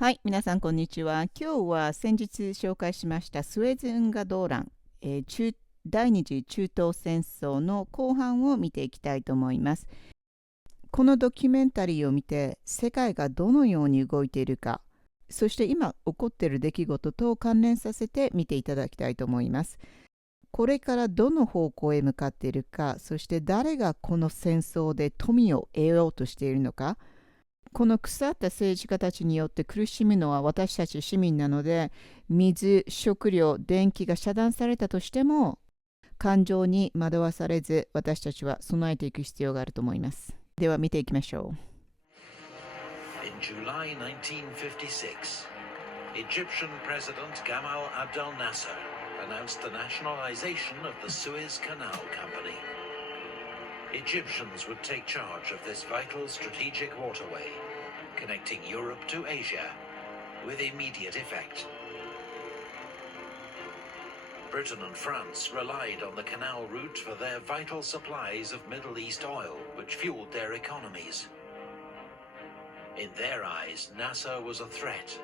はい、皆さんこんにちは。今日は先日紹介しましたスエズ運河動乱、第二次中東戦争の後半を見ていきたいと思います。このドキュメンタリーを見て世界がどのように動いているか、そして今起こっている出来事と関連させて見ていただきたいと思います。これからどの方向へ向かっているか、そして誰がこの戦争で富を得ようとしているのか、この腐った政治家たちによって苦しむのは私たち市民なので、水、食料、電気が遮断されたとしても、感情に惑わされず、私たちは備えていく必要があると思います。では見ていきましょう。In July 1956, Egyptian President Gamal Abdel Nasser announced the nationalization of the Suez Canal Company.Egyptians would take charge of this vital strategic waterway, connecting Europe to Asia, with immediate effect. Britain and France relied on the canal route for their vital supplies of Middle East oil, which fueled their economies. In their eyes, Nasser was a threat,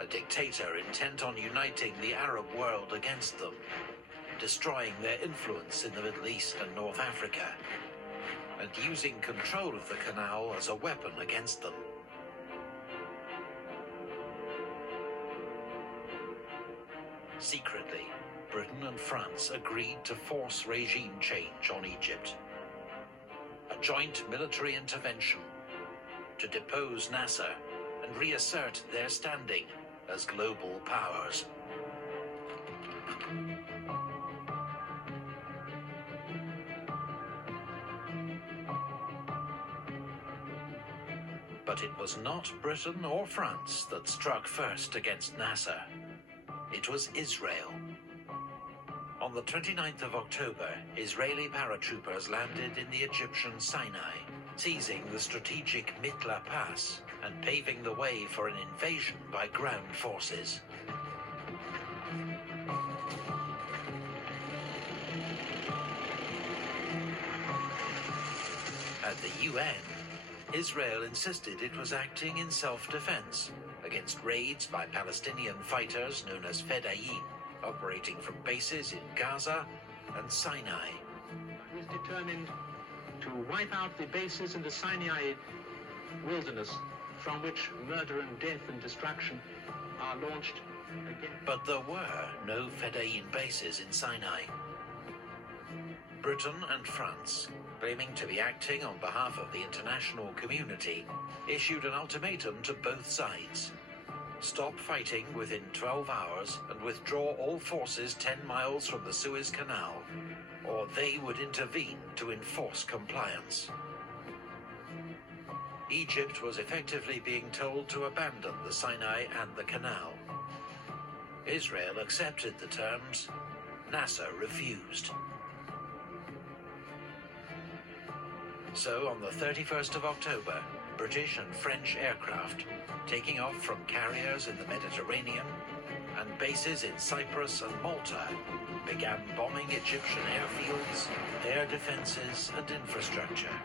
a dictator intent on uniting the Arab world against them.Destroying their influence in the Middle East and North Africa, and using control of the canal as a weapon against them. Secretly, Britain and France agreed to force regime change on Egypt. A joint military intervention to depose Nasser and reassert their standing as global powers.But it was not Britain or France that struck first against Nasser. It was Israel. On the 29th of October, Israeli paratroopers landed in the Egyptian Sinai, seizing the strategic Mitla Pass and paving the way for an invasion by ground forces. At the UN,Israel insisted it was acting in self-defense against raids by Palestinian fighters known as Fedayeen, operating from bases in Gaza and Sinai. It was determined to wipe out the bases in the Sinai wilderness from which murder and death and destruction are launched again. But there were no Fedayeen bases in Sinai. Britain and France, claiming to be acting on behalf of the international community, issued an ultimatum to both sides. Stop fighting within 12 hours and withdraw all forces 10 miles from the Suez Canal, or they would intervene to enforce compliance. Egypt was effectively being told to abandon the Sinai and the canal. Israel accepted the terms. Nasser refused.So on the 31st of October, British and French aircraft, taking off from carriers in the Mediterranean and bases in Cyprus and Malta, began bombing Egyptian airfields, air defenses and infrastructure.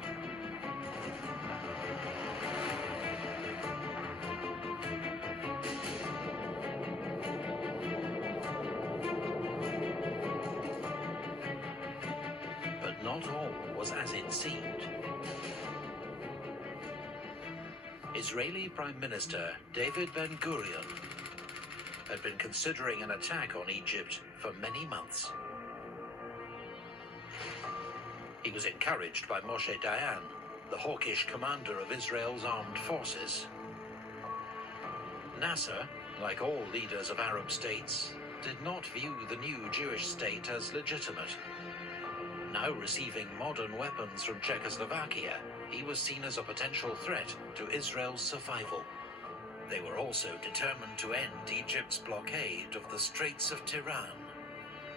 But not all was as it seemed.Israeli Prime Minister David Ben-Gurion had been considering an attack on Egypt for many months. He was encouraged by Moshe Dayan, the hawkish commander of Israel's armed forces. Nasser, like all leaders of Arab states, did not view the new Jewish state as legitimate.Now receiving modern weapons from Czechoslovakia, he was seen as a potential threat to Israel's survival. They were also determined to end Egypt's blockade of the Straits of Tiran,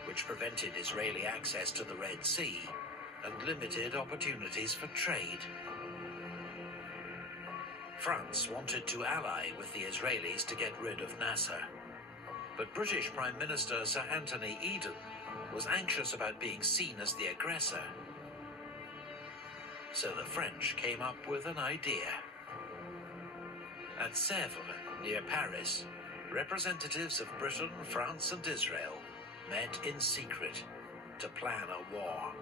which prevented Israeli access to the Red Sea and limited opportunities for trade. France wanted to ally with the Israelis to get rid of Nasser, but British Prime Minister Sir Anthony Eden was anxious about being seen as the aggressor. So the French came up with an idea. At Sèvres, near Paris, representatives of Britain, France, and Israel met in secret to plan a war.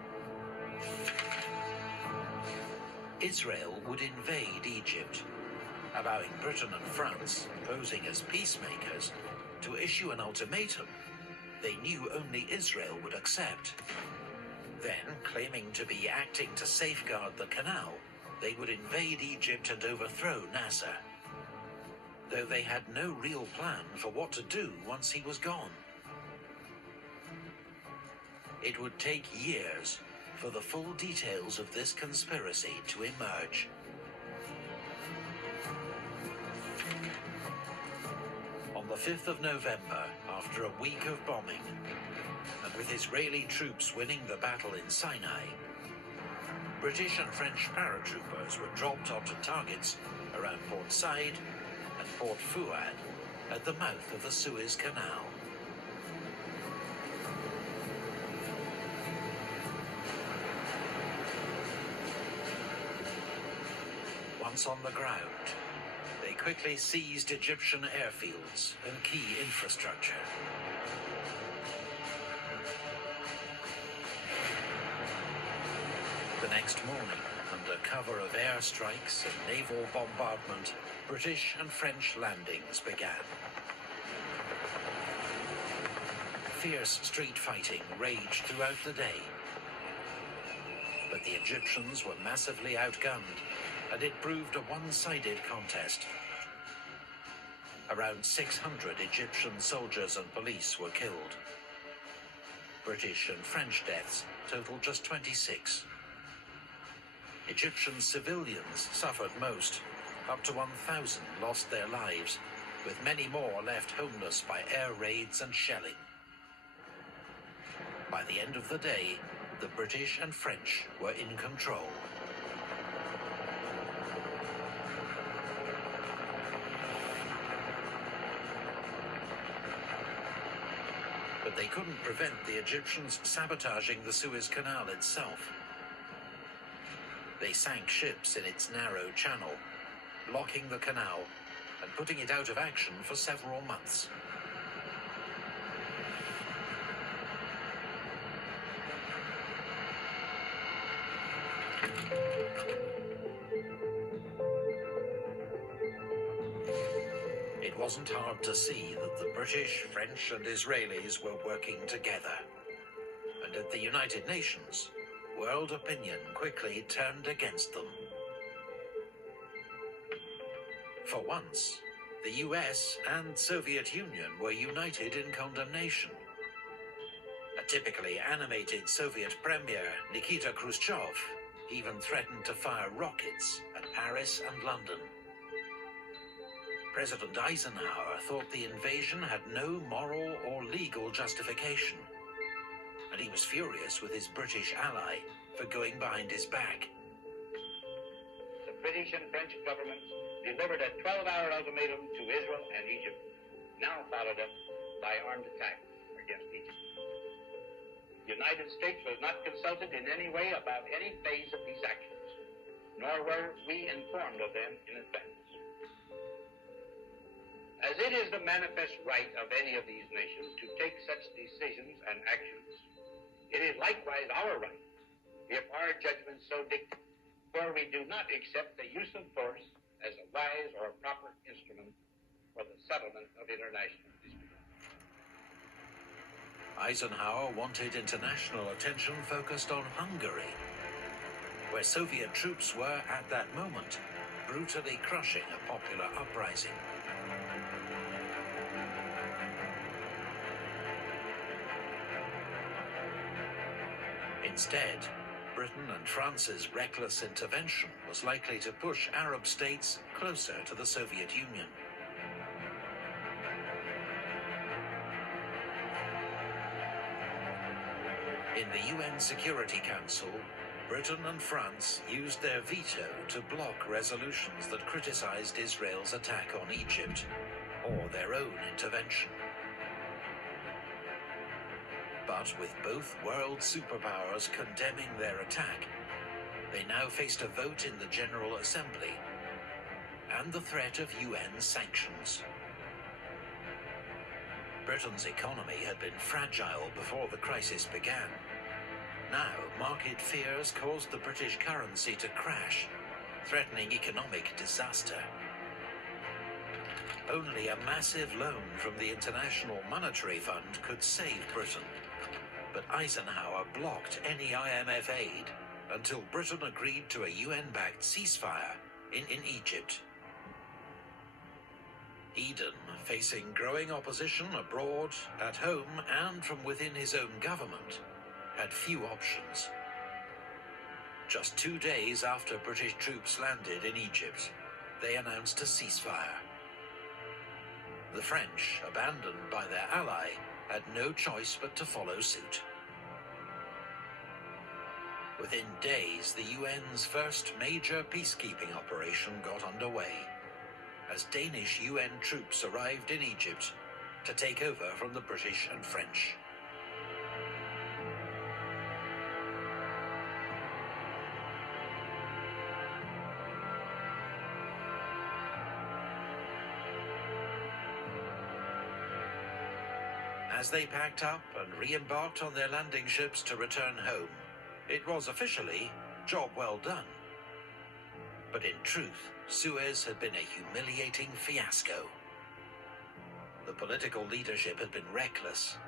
Israel would invade Egypt, allowing Britain and France, posing as peacemakers, to issue an ultimatum they knew only Israel would accept. Then, claiming to be acting to safeguard the canal, they would invade Egypt and overthrow Nasser, though they had no real plan for what to do once he was gone. It would take years for the full details of this conspiracy to emerge. On the 5th of November, after a week of bombing, and with Israeli troops winning the battle in Sinai, British and French paratroopers were dropped onto targets around Port Said and Port Fouad at the mouth of the Suez Canal. Once on the ground, they quickly seized Egyptian airfields and key infrastructure. The next morning, under cover of airstrikes and naval bombardment, British and French landings began. Fierce street fighting raged throughout the day, but the Egyptians were massively outgunned, and it proved a one-sided contest. Around 600 Egyptian soldiers and police were killed. British and French deaths totaled just 26. Egyptian civilians suffered most. Up to 1,000 lost their lives, with many more left homeless by air raids and shelling. By the end of the day, the British and French were in control. But they couldn't prevent the Egyptians sabotaging the Suez Canal itself. They sank ships in its narrow channel, blocking the canal and putting it out of action for several months. It wasn't hard to see that the British, French, and Israelis were working together. And at the United Nations, world opinion quickly turned against them. For once, the US and Soviet Union were united in condemnation. A typically animated Soviet Premier, Nikita Khrushchev, even threatened to fire rockets at Paris and London. President Eisenhower thought the invasion had no moral or legal justification, and he was furious with his British ally for going behind his back. The British and French governments delivered a 12-hour ultimatum to Israel and Egypt, now followed up by armed attack against Egypt. The United States was not consulted in any way about any phase of these actions, nor were we informed of them in advance. As it is the manifest right of any of these nations to take such decisions and actions, it is likewise our right, if our judgment so dictates, for we do not accept the use of force as a wise or proper instrument for the settlement of international disputes. Eisenhower wanted international attention focused on Hungary, where Soviet troops were, at that moment, brutally crushing a popular uprising. Instead, Britain and France's reckless intervention was likely to push Arab states closer to the Soviet Union. In the UN Security Council, Britain and France used their veto to block resolutions that criticized Israel's attack on Egypt, or their own intervention. But with both world superpowers condemning their attack, they now faced a vote in the General Assembly, and the threat of UN sanctions. Britain's economy had been fragile before the crisis began. Now, market fears caused the British currency to crash, threatening economic disaster. Only a massive loan from the International Monetary Fund could save Britain, but Eisenhower blocked any IMF aid until Britain agreed to a UN-backed ceasefire in Egypt. Eden, facing growing opposition abroad, at home, and from within his own government, had few options. Just 2 days after British troops landed in Egypt, they announced a ceasefire. The French, abandoned by their ally, had no choice but to follow suit. Within days, the UN's first major peacekeeping operation got underway, as Danish UN troops arrived in Egypt to take over from the British and French. As they packed up and re-embarked on their landing ships to return home, it was officially job well done. But in truth, Suez had been a humiliating fiasco. The political leadership had been reckless,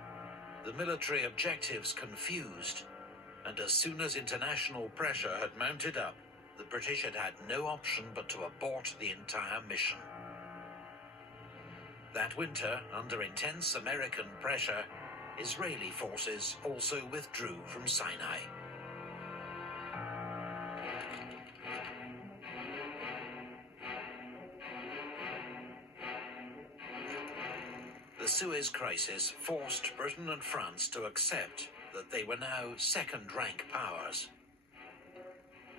the military objectives confused, and as soon as international pressure had mounted up, the British had had no option but to abort the entire mission. That winter, under intense American pressure, Israeli forces also withdrew from Sinai. The Suez Crisis forced Britain and France to accept that they were now second-rank powers.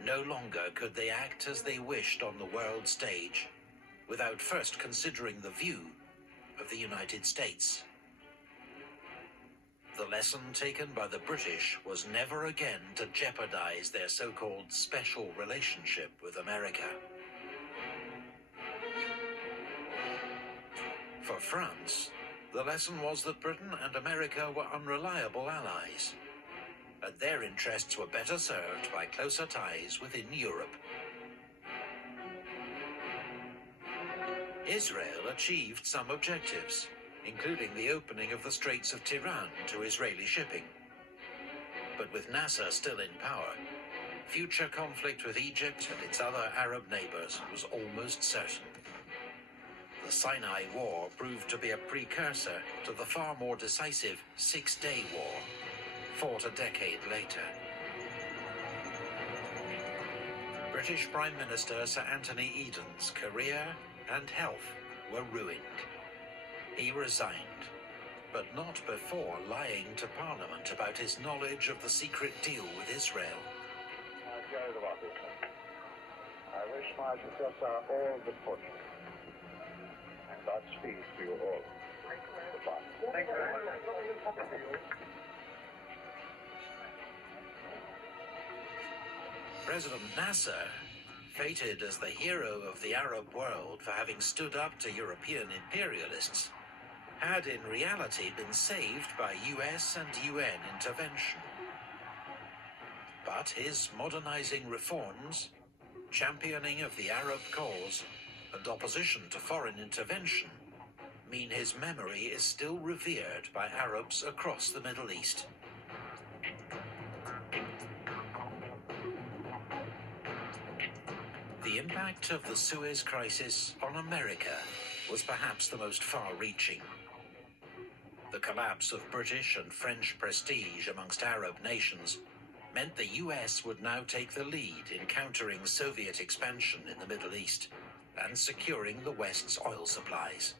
No longer could they act as they wished on the world stage, without first considering the view of the United States. The lesson taken by the British was never again to jeopardize their so-called special relationship with America. For France, the lesson was that Britain and America were unreliable allies, and their interests were better served by closer ties within Europe. Israel achieved some objectives, including the opening of the Straits of Tiran to Israeli shipping. But with Nasser still in power, future conflict with Egypt and its other Arab neighbors was almost certain. The Sinai War proved to be a precursor to the far more decisive Six-Day War, fought a decade later. British Prime Minister Sir Anthony Eden's career and health were ruined. He resigned, but not before lying to Parliament about his knowledge of the secret deal with Israel. I wish my successor all good fortune, and Godspeed to you all. Goodbye. Thank you very much. President Nasser, fated as the hero of the Arab world for having stood up to European imperialists, had in reality been saved by US and UN intervention. But his modernizing reforms, championing of the Arab cause, and opposition to foreign intervention mean his memory is still revered by Arabs across the Middle East. The impact of the Suez Crisis on America was perhaps the most far-reaching. The collapse of British and French prestige amongst Arab nations meant the US would now take the lead in countering Soviet expansion in the Middle East and securing the West's oil supplies.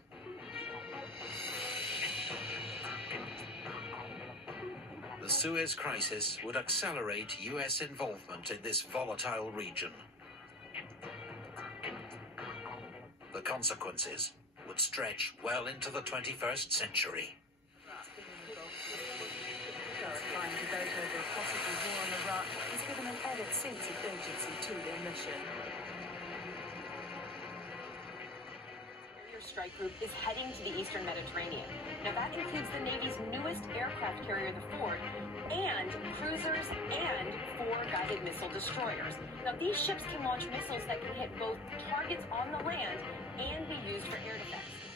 The Suez Crisis would accelerate US involvement in this volatile region. The consequences would stretch well into the 21st century. Clarifying debate over a possible war on Iraq has given an added sense of urgency to their mission. strike group is heading to the eastern Mediterranean. Now that includes the Navy's newest aircraft carrier, the Ford, and cruisers and 4 guided missile destroyers. Now these ships can launch missiles that can hit both targets on the land and be used for air defense.